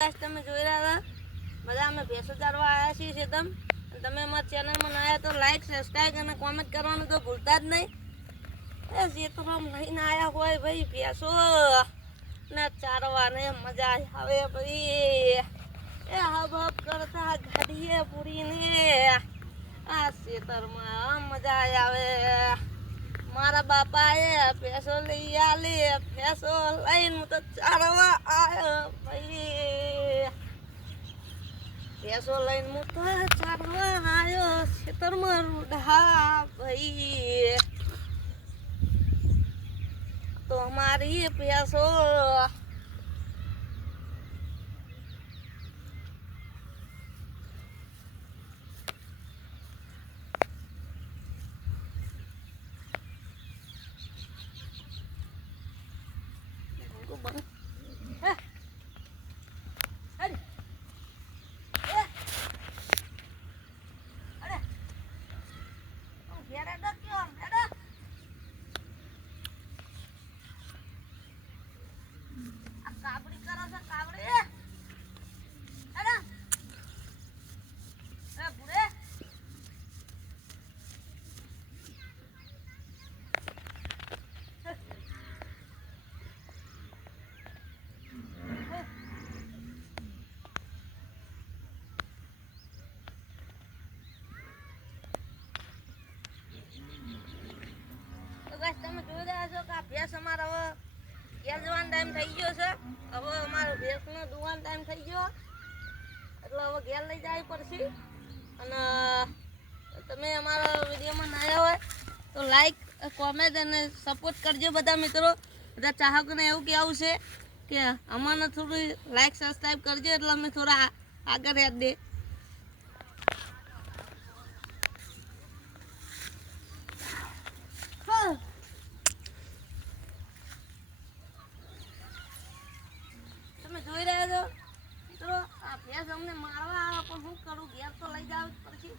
તમે જોઈ રહ્યા બધા અમે ભેંસો ચારવા આવ્યા છીએ તમે અમારી ચેનલમાં આવ્યા તો લાઈક સબસ્ક્રાઈબ અને કોમેન્ટ કરવાનું તો ભૂલતા જ નહીં. એ જેતરામ લઈને આવ્યા હોય ભાઈ ભેંસો ને ચારવાને મજા આવે ભાઈ. એ હબ હબ કરતા ગાડીએ પૂરીને આ ખેતરમાં મજા આવે. મારા બાપા એ ભેંસો લઈ આલી ભેંસો લઈને હું તો ચારવા આવ્યો ભાઈ. ભેંસો લઈને હું તો ચારવા આવ્યો ખેતરમાં રૂડા ભાઈ. તો અમારી ભેંસો તમે જોઈ રહ્યા છો કે આ ભેંસ અમારે હવે ઘેર જવાનો ટાઈમ થઈ ગયો છે. હવે અમારો ભેંસનો દુવાનો ટાઈમ થઈ ગયો એટલે હવે ઘેર લઈ જવી પડશે. અને તમે અમારા વિડીયોમાં ના આવ્યા હોય તો લાઈક કોમેન્ટ અને સપોર્ટ કરજો બધા મિત્રો. બધા ચાહકોને એવું કહેવું છે કે અમને થોડું લાઈક સબસ્ક્રાઈબ કરજો એટલે અમે થોડા આગળ યાદ દે. તમે જોઈ રહ્યા છો મિત્રો આ ભેંસ અમને મારવા આવે પણ શું કરું ઘેર તો લઈ જાવ પડશે.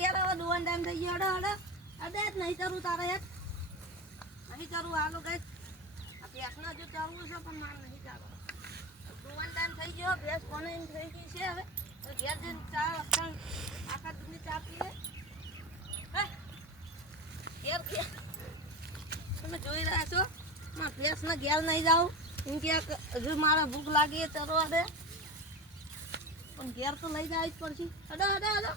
ઘેર દુવાનો ટાઈમ થઈ ગયો. અડે જ નહીં ચારું તારે યાર નહીં ચારું. હાલો ગઈ આ ભેંસના જો ચાલવું છે પણ મારે નહીં ચાલવું. દુવાનો ટાઈમ થઈ ગયો. ભેંસ કોને થઈ ગઈ છે હવે તો ઘેર જઈને ચા આખા દૂધની ચા પીએ. ઘેર ઘેર તમે જોઈ રહ્યા છો મારા ભેંસને ઘેર નહીં જાઉં એમ કે હજુ મારે ભૂખ લાગી ચરવા દે પણ ઘેર તો લઈ જવી જ પડશે. અડો અડો અડો